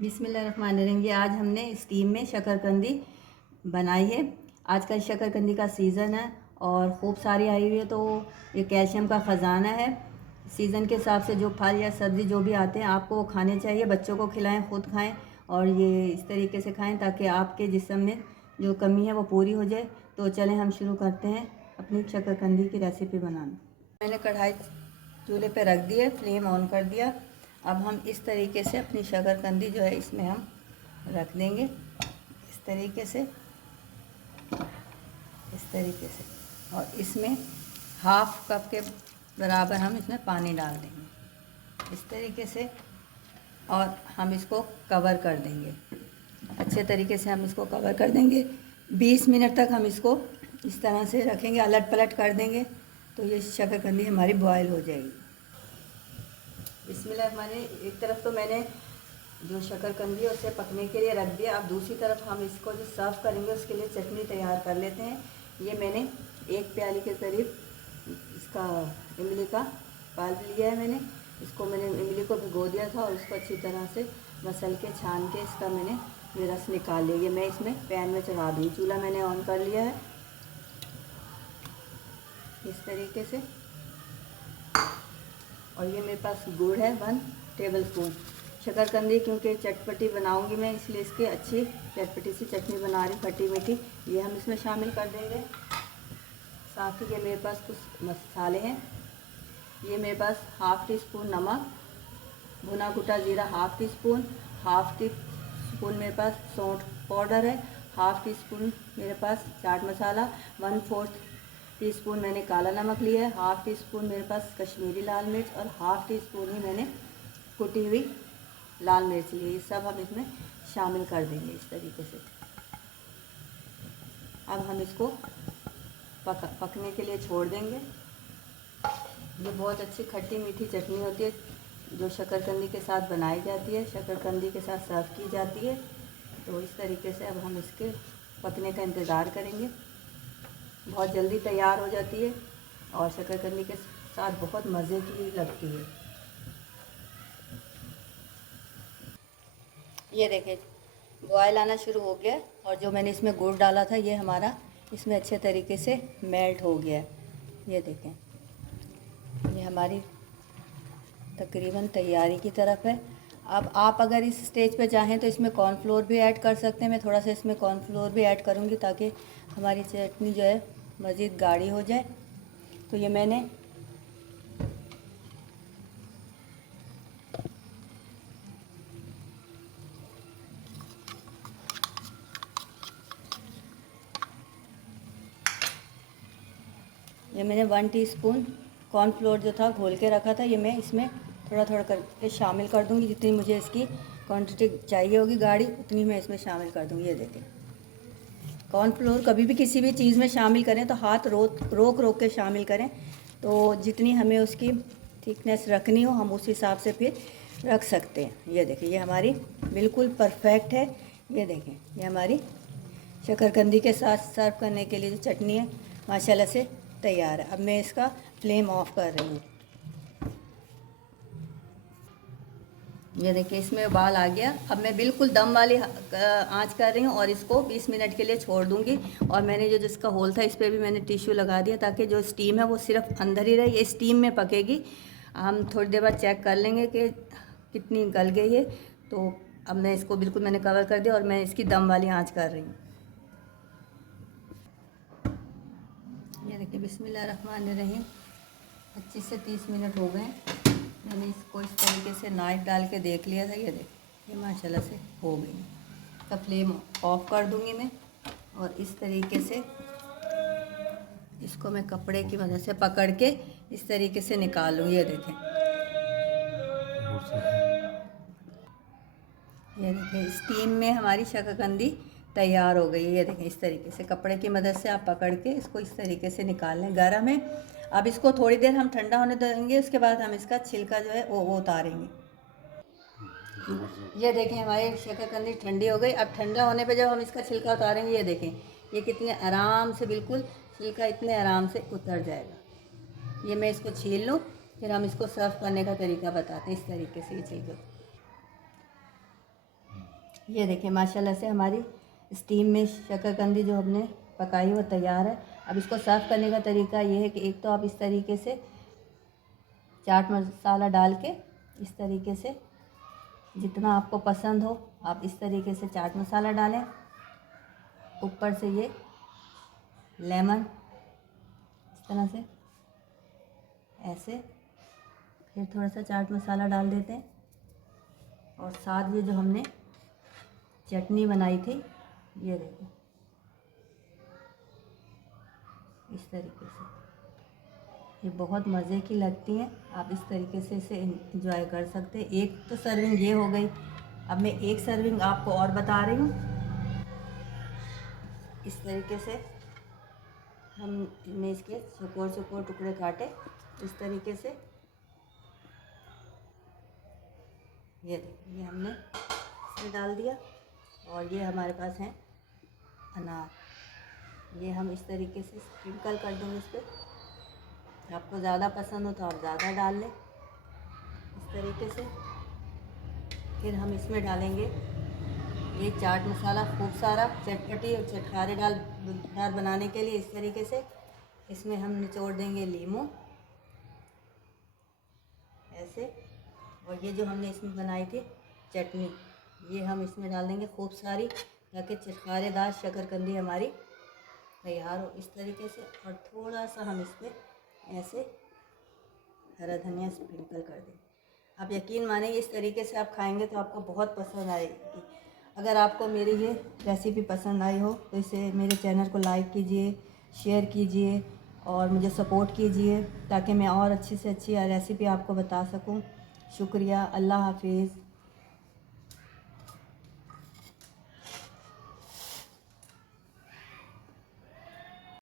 बिस्मिल्लाहिर्रहमानिर्रहीम। ये आज हमने स्टीम में शकरकंदी बनाई है। आजकल शकरकंदी का सीज़न है और ख़ूब सारी आई हुई है, तो ये कैल्शियम का ख़जाना है। सीज़न के हिसाब से जो फल या सब्ज़ी जो भी आते हैं आपको वो खाने चाहिए। बच्चों को खिलाएं, ख़ुद खाएं और ये इस तरीके से खाएं ताकि आपके जिस्म में जो कमी है वो पूरी हो जाए। तो चलें हम शुरू करते हैं अपनी शकरकंदी की रेसिपी बनाना। मैंने कढ़ाई चूल्हे पे रख दी है, फ्लेम ऑन कर दिया। अब हम इस तरीके से अपनी शकरकंदी जो है इसमें हम रख देंगे, इस तरीके से, और इसमें हाफ कप के बराबर हम इसमें पानी डाल देंगे इस तरीके से, और हम इसको कवर कर देंगे। अच्छे तरीके से हम इसको कवर कर देंगे। 20 मिनट तक हम इसको इस तरह से रखेंगे, अलट पलट कर देंगे तो ये शकरकंदी हमारी बॉयल हो जाएगी। बिस्मिल्लाह। एक तरफ तो मैंने जो शकरकंदी है उसे पकने के लिए रख दिया। अब दूसरी तरफ हम इसको जो सर्व करेंगे उसके लिए चटनी तैयार कर लेते हैं। ये मैंने 1 प्याली के करीब इसका इमली का पल्प लिया है। मैंने इमली को भिगो दिया था और उसको अच्छी तरह से मसल के छान के इसका मैंने ये रस निकाल लिया। ये मैं इसमें पैन में चढ़ा दूँगी। चूल्हा मैंने ऑन कर लिया है इस तरीके से, और ये मेरे पास गुड़ है 1 टेबल स्पून। शकरकंदी क्योंकि चटपटी बनाऊंगी मैं, इसलिए इसकी अच्छी चटपटी सी चटनी बना रही, खट्टी मीठी, ये हम इसमें शामिल कर देंगे। साथ ही ये मेरे पास कुछ मसाले हैं। ये मेरे पास हाफ़ टी स्पून नमक, भुना कुटा जीरा half tea spoon, half tea spoon मेरे पास सौंठ पाउडर है, हाफ़ टी स्पून मेरे पास चाट मसाला, 1/4 टीस्पून मैंने काला नमक लिया है, हाफ़ टी स्पून मेरे पास कश्मीरी लाल मिर्च और हाफ़ टी स्पून ही मैंने कुटी हुई लाल मिर्च ली है। ये सब हम इसमें शामिल कर देंगे इस तरीके से। अब हम इसको पकने के लिए छोड़ देंगे। ये बहुत अच्छी खट्टी मीठी चटनी होती है जो शकरकंदी के साथ बनाई जाती है, शकरकंदी के साथ सर्व की जाती है। तो इस तरीके से अब हम इसके पकने का इंतज़ार करेंगे। बहुत जल्दी तैयार हो जाती है और शकरकंदी के साथ बहुत मज़े की लगती है। ये देखें बॉयल आना शुरू हो गया और जो मैंने इसमें गुड़ डाला था ये हमारा इसमें अच्छे तरीके से मेल्ट हो गया है। ये देखें, ये हमारी तकरीबन तैयारी की तरफ है। अब आप अगर इस स्टेज पे चाहें तो इसमें कॉर्नफ्लोर भी ऐड कर सकते हैं। मैं थोड़ा सा इसमें कॉर्नफ्लोर भी ऐड करूँगी ताकि हमारी चटनी जो है मज़ीद गाढ़ी हो जाए। तो ये मैंने मैंने 1 टीस्पून कॉर्नफ्लोर जो था घोल के रखा था, ये मैं इसमें थोड़ा थोड़ा करके शामिल कर दूँगी। जितनी मुझे इसकी क्वांटिटी चाहिए होगी गाढ़ी उतनी मैं इसमें शामिल कर दूँगी। ये देखें, कॉर्नफ्लोर कभी भी किसी भी चीज़ में शामिल करें तो हाथ रोक के शामिल करें, तो जितनी हमें उसकी थिकनेस रखनी हो हम उस हिसाब से फिर रख सकते हैं। ये देखें, ये हमारी बिल्कुल परफेक्ट है। ये देखें, ये हमारी शकरकंदी के साथ सर्व करने के लिए जो चटनी है माशाल्लाह से तैयार है। अब मैं इसका फ्लेम ऑफ कर रही हूँ। ये देखिए इसमें उबाल आ गया। अब मैं बिल्कुल दम वाली आंच कर रही हूँ और इसको 20 मिनट के लिए छोड़ दूँगी। और मैंने जो जिसका होल था इस पर भी मैंने टिश्यू लगा दिया ताकि जो स्टीम है वो सिर्फ अंदर ही रहे। ये स्टीम में पकेगी। हम थोड़ी देर बाद चेक कर लेंगे कि कितनी गल गई है। तो अब मैं इसको बिल्कुल मैंने कवर कर दिया और मैं इसकी दम वाली आँच कर रही हूँ। ये देखिए बिस्मिल्लाहिर्रहमानिर्रहीम, 25 से 30 मिनट हो गए। मैंने इसको इस तरीके से नाइफ डाल के देख लिया था। ये देखिए ये माशाल्लाह से हो गई। इसका फ्लेम ऑफ कर दूंगी मैं और इस तरीके से इसको मैं कपड़े की मदद से पकड़ के इस तरीके से निकाल लूँगी। ये देखें, ये देखिए स्टीम में हमारी शकरकंदी तैयार हो गई है। ये देखें, इस तरीके से कपड़े की मदद से आप पकड़ के इसको इस तरीके से निकाल लें। गर्म है। अब इसको थोड़ी देर हम ठंडा होने देंगे, उसके बाद हम इसका छिलका जो है वो उतारेंगे। ये देखें हमारी शकरकंदी ठंडी हो गई। अब ठंडा होने पे जब हम इसका छिलका उतारेंगे, ये देखें ये कितने आराम से, बिल्कुल छिलका इतने आराम से उतर जाएगा। ये मैं इसको छील लूँ, फिर हम इसको सर्व करने का तरीका बताते हैं। इस तरीके से ये छिलके ये देखिए माशाल्लाह से हमारी स्टीम में शकरकंदी जो हमने पकाई वो तैयार है। अब इसको सर्व करने का तरीका ये है कि एक तो आप इस तरीके से चाट मसाला डाल के इस तरीके से जितना आपको पसंद हो आप इस तरीके से चाट मसाला डालें, ऊपर से ये लेमन इस तरह से ऐसे, फिर थोड़ा सा चाट मसाला डाल देते हैं और साथ ये जो हमने चटनी बनाई थी ये देखो इस तरीके से, ये बहुत मज़े की लगती हैं। आप इस तरीके से इसे इंजॉय कर सकते हैं। एक तो सर्विंग ये हो गई, अब मैं एक सर्विंग आपको और बता रही हूँ। इस तरीके से हमने इसके चौकोर चौकोर टुकड़े काटे इस तरीके से, ये देखिए ये हमने इसमें डाल दिया और ये हमारे पास हैं अनार, ये हम इस तरीके से स्प्रिंकल कर देंगे इस पर। आपको ज़्यादा पसंद हो तो आप ज़्यादा डाल लें इस तरीके से। फिर हम इसमें डालेंगे ये चाट मसाला, खूब सारा चटपटी और चटखारेदार बनाने के लिए इस तरीके से। इसमें हम निचोड़ देंगे लीमू ऐसे, और ये जो हमने इसमें बनाई थी चटनी ये हम इसमें डाल देंगे खूब सारी, ताकि चटखारेदार शकरकंदी हमारी तैयार हो इस तरीके से। और थोड़ा सा हम इस पर ऐसे हरा धनिया स्प्रिंकल कर दें। आप यकीन मानेंगे इस तरीके से आप खाएंगे तो आपको बहुत पसंद आएगी। अगर आपको मेरी ये रेसिपी पसंद आई हो तो इसे मेरे चैनल को लाइक कीजिए, शेयर कीजिए और मुझे सपोर्ट कीजिए ताकि मैं और अच्छी से अच्छी रेसिपी आपको बता सकूं। शुक्रिया, अल्लाह हाफिज़।